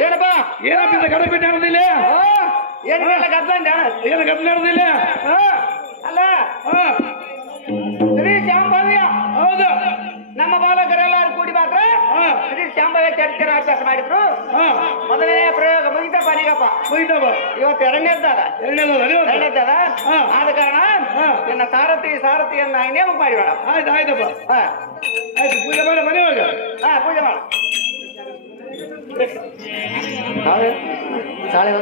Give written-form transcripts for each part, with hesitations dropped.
ಏನಪ್ಪ ಏನಪ್ಪ ಗಡಪೇಟೆ ನಡೆದಿಲ್ಲ ಏನಿಲ್ಲ ಗದ್ಲಂಡ ಏನು ಗದ್ಲ ನಡೆದಿಲ್ಲ ಅಲ್ಲ ಶ್ರೀ ಶಾಂಭವ್ಯ ಹೌದು ನಮ್ಮ ಬಾಲಕರೆಲ್ಲರೂ ಕೂಡಿ ಮಾತ್ರ ಶ್ರೀ ಶಾಂಭವ್ಯ ಚರಿತ್ರೆ ಅಭ್ಯಾಸ ಮಾಡಿದ್ರು ಮೊದಲನೇ ಪ್ರಯೋಗ ಮುಗಿತಪ್ಪ ನೀಗಪ್ಪ ಇವತ್ತು ಎರಡನೇದ್ದಾರ ಆದ ಕಾರಣ ನಿನ್ನ ಸಾರಥಿಯನ್ನ ನೇಮಕ ಮಾಡಿಬೇಡ ಆಯ್ತು ಆಯ್ತಪ್ಪ ಆಯ್ತು ಪೂಜೆ ಮಾಡ ಮನೆ ಹೋಗ ಪೂಜೆ ಮಾಡ ಶಾಲೆ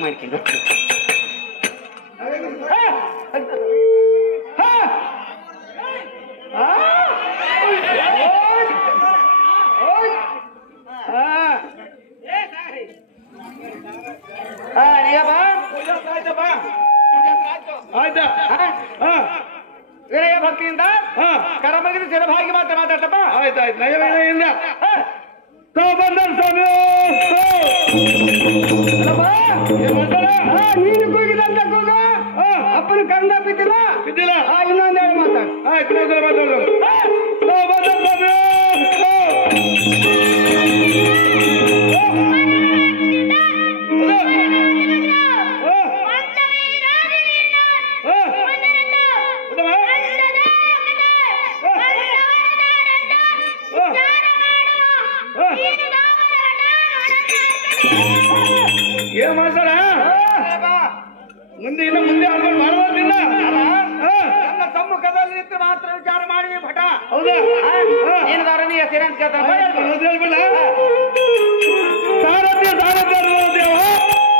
ಮಾಡ್ತೀನಿ ಆಯ್ತಾ ವಿನಯ ಭಕ್ತಿಯಿಂದ ಕರಮಗಿರಿ ಸಿರಭಾಗಿ ಮಾತ್ರ ಮಾತಾಡ್ತಪ್ಪ ಆಯ್ತಾಯ್ತು ನಯ ವಿನಯಿಂದ ಬಂದ ಸ್ವಾಮಿ ನೀನು ಕೂಗಿದಂತ ಕೂಗ ಅಪ್ಪನ ಕಂಡ ಬಿದ್ದಿಲ್ಲ ಬಿದ್ದಿಲ್ಲ ಇನ್ನೊಂದು ಹೇಳಿ ಮಾತಾಡು ಆಯ್ತು ಮಾತಾಡೋದು ಬಂದ ಸ್ವಾಮಿ ಏನ್ ಮಾಡ್ತಾರ ಮುಂದೆ ಇನ್ನು ಮುಂದೆ ಆಡ್ಕೊಂಡು ಮಾಡೋದಿಲ್ಲ ನನ್ನ ಸಮ್ಮುಖದಲ್ಲಿ ನಿಂತು ಮಾತ್ರ ವಿಚಾರ ಮಾಡಿ ಭಟ ಹೌದಾ ನೀನು ಧರಣಿಯ ಸೇರಂತ ಹೇಳ್ಬಿಡ ಸಾರಥ್ಯ ದೇವ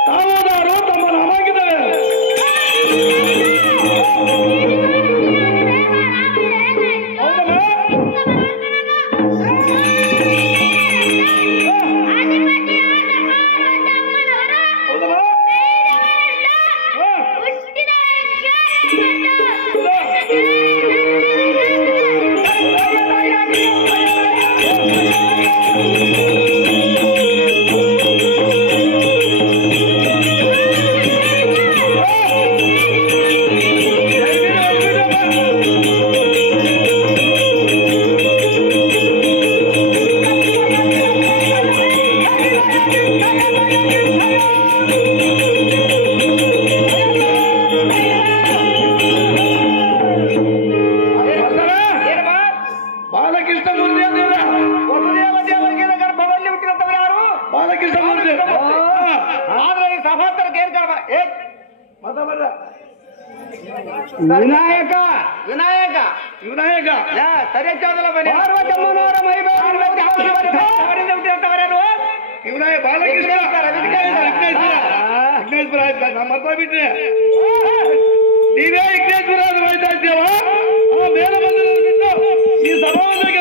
ತಾವೋದಾರು ತಮ್ಮ ನಾಮಾಗಿದ್ದಾವೆ ವಿನಾಯಕ ವಿನಾಯಕ ವಿನಾಯಕ ಯಾ ಸರಿ ಚೌದಲ ಬನ್ನಿ ಪಾರ್ವತಮ್ಮನವರ ಹುಟ್ಟಿದಂತವರೇನು ವಿನಾಯಕ ಬಾಲಕೃಷ್ಣ ವಿಘ್ನೇಶ್ವರ ಆಯ್ತಾ ನಮ್ಮ ಮತ್ತ ಬಿಟ್ರೆ ನೀವೇ ವಿಘ್ನೇಶ್ವರ ಅಂತ ಹೇಳ್ತಾ ಇದ್ದೇವ ಆ ಮೇಲೆ ಬಂದು ಬಿಟ್ಟು ಈ ಸಭಾವಂತರಿಗೆ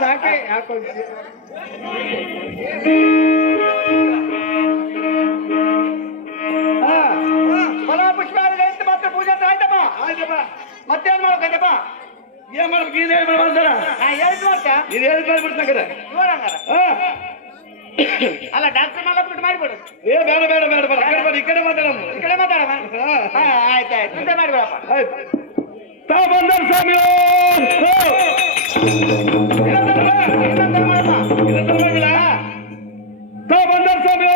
ಸಾಕೆ ಯಾಕೋ ಫಲ ಪುಷ್ಪ ಆಯ್ತು ಮತ್ತೆ ಪೂಜೆ ಆಯ್ತಪ್ಪ ಆಯ್ತಪ್ಪ ಮತ್ತೇನ್ ಮಾಡ್ಬೇಕಪ್ಪ ಏನ್ ಮಾಡ್ಬೇಕು ನೀನ್ ಏನ್ ಮಾಡ್ತಾರ ಹೇಳಿದ್ ಮಾಡ್ತಾ ನೀನ್ ಹೇಳಿದ್ ಮಾಡ್ಬಿಡ್ತಂಗಾರೆ ನೋಡಂಗಾರ ಅಲ್ಲ ಡಾಕ್ಟರ್ ಮಲ್ಲಬಿಟ್ಟು ಮಾಡಿಬಿಡು ಏ ಬೇಡ ಬೇಡ ಬೇಡ ಬೇಡ ಆ ಕಡೆ ಬೇಡ ಈ ಕಡೆ ಮಾತಾಡಮ್ಮ ಈ ಕಡೆ ಮಾತಾಡಮ್ಮ ಆಯ್ತಾಯ್ತು ಚಿಂತೆ ಮಾಡಿಬಿಡಪ್ಪ ಆಯ್ತು ತಾ ಬಂದರ್ ಸ್ವಾಮಿ ತಾ ಬಂದರ್ ಸ್ವಾಮಿ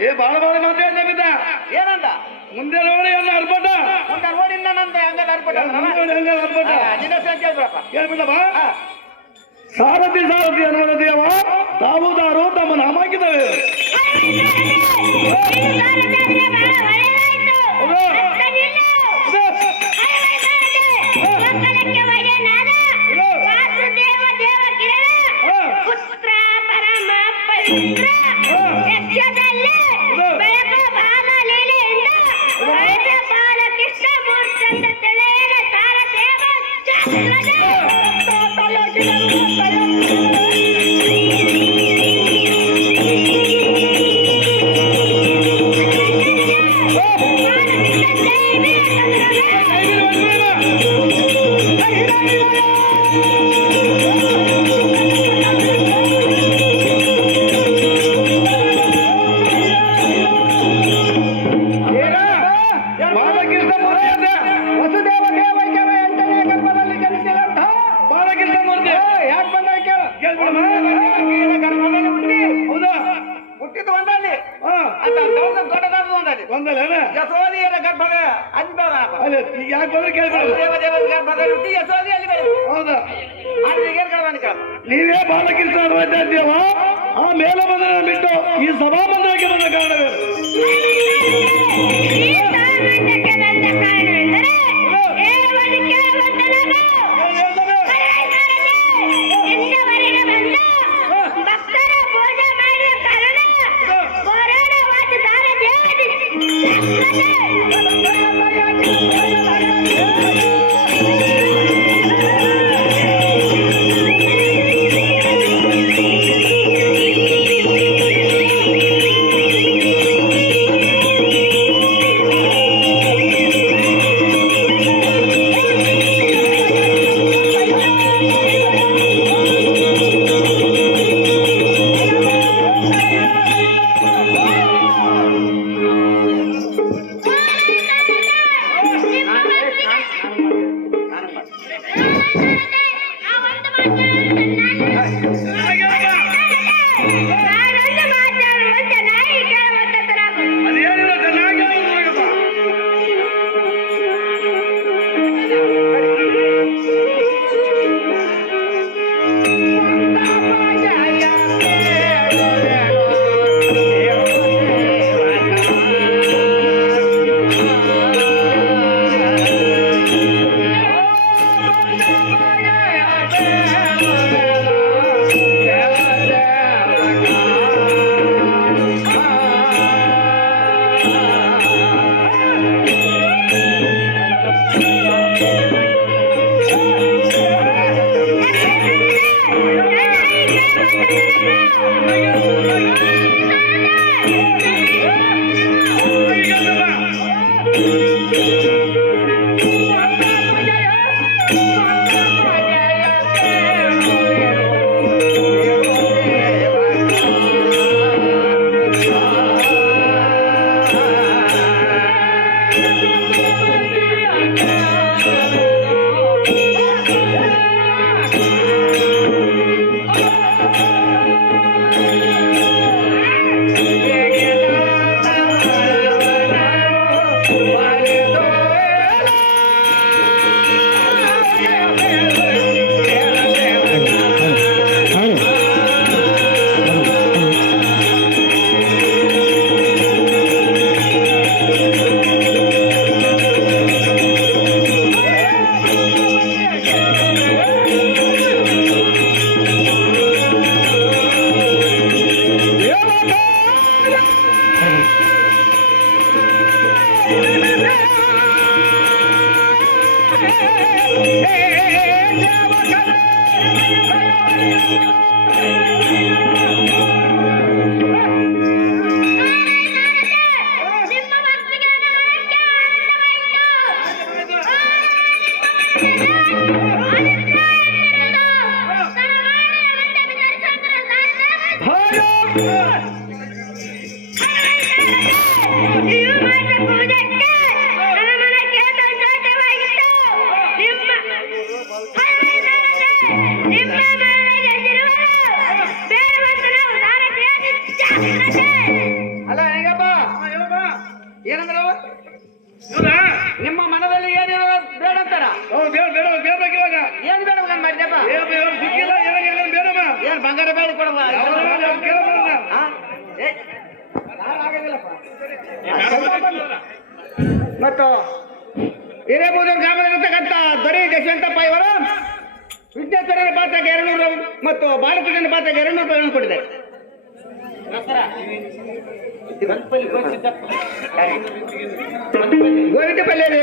ಏ ಬಾಳ ಬಾಳ ಮಾತಾಡ ಏನಂದ ಮುಂದೆ ನೋಡಿ ಎಲ್ಲ ಅರ್ಪಟ ಮುಂದೆ ನೋಡಿಂದ ನಂದು ಹಂಗದ ಅರ್ಪಟ ಹಂಗ ಅರ್ಪಟ ನಿನ್ನ ಕೇಳ್ಬಿಡಪ್ಪ ಕೇಳ್ಬಿಡಪ್ಪ ಸಾರಥಿ ಸಾರಥಿ ಅನ್ನುವ ದೇವ ತಾವುದಾರು ತಮ್ಮ ನಾಮ ಹಾಕಿದ್ದಾವೆ ಹುಟ್ಟಿದ್ದು ಒಂದಲ್ಲಿ ದೊಡ್ಡದಾದ ಒಂದಲ್ಲಿ ಯಶೋದಿಯರ ಗರ್ಭದ ಅಲ್ಲ ಈಗ ಯಾಕೆ ಬಂದ್ರೆ ಕೇಳ್ಬೇಡ ದೇವದೇವರ ಗರ್ಭದಲ್ಲಿ ಹುಟ್ಟಿ ಯಶೋದಿಯಲ್ಲಿ ಬೆಳೆದು ಹೌದಾ ಆದ್ರೆ ಏನ್ ಕೇಳ್ಬಾನ ಕೇಳ ನೀವೇ ಬಾಲಕೃಷ್ಣ ಇದ್ದೇವ ಆ ಮೇಲೆ ಬಂದ ಬಿಟ್ಟು ಈ ಸಭಾ ಮಂದಿರಕ್ಕೆ ಬಂದ ಕಾರಣವೇನು ಅಲ್ಲ ಹೆಂಗಪ್ಪ ಏನಂದ್ರ ಹೌದಾ? ನಿಮ್ಮ ಮನದಲ್ಲಿ ಏನಿರೋ ಬೇಡ ಅಂತಾರ ಹೌದು, ಬೇಡ್ಬೇಕು ಇವಾಗ. ಏನ್ ಬೇಡ ಮಾಡಿದೆಪ್ಪ ಇವಾಗ ಸಿಕ್ಕಿಲ್ಲ, ಏನಾಗಿಲ್ಲ ಬೇಡಮ್ಮ. ಏನ್ ಬಂಗಾರ ಬೇಡ ಕೊಡಮ್ಮ ಅವ್ನು ಕೇಳಬಾರ್ದ. ಮತ್ತು ಹಿರೇಬೂದೂರು ಗ್ರಾಮದಲ್ಲಿರ್ತಕ್ಕಂಥ ದೊರೆ ಯಶವಂತಪ್ಪ ಇವರು ವಿದ್ಯಾಧರರ ಪಾತ್ರಕ್ಕೆ 200 ಮತ್ತು ಭಾರತದ ಪಾತ್ರಕ್ಕೆ 200 ರೂಪಾಯಿಗಳನ್ನು ಕೊಟ್ಟಿದ್ದಾರೆ. ಗೋವಿಂದ ಪಲ್ಯಲ್ಲಿ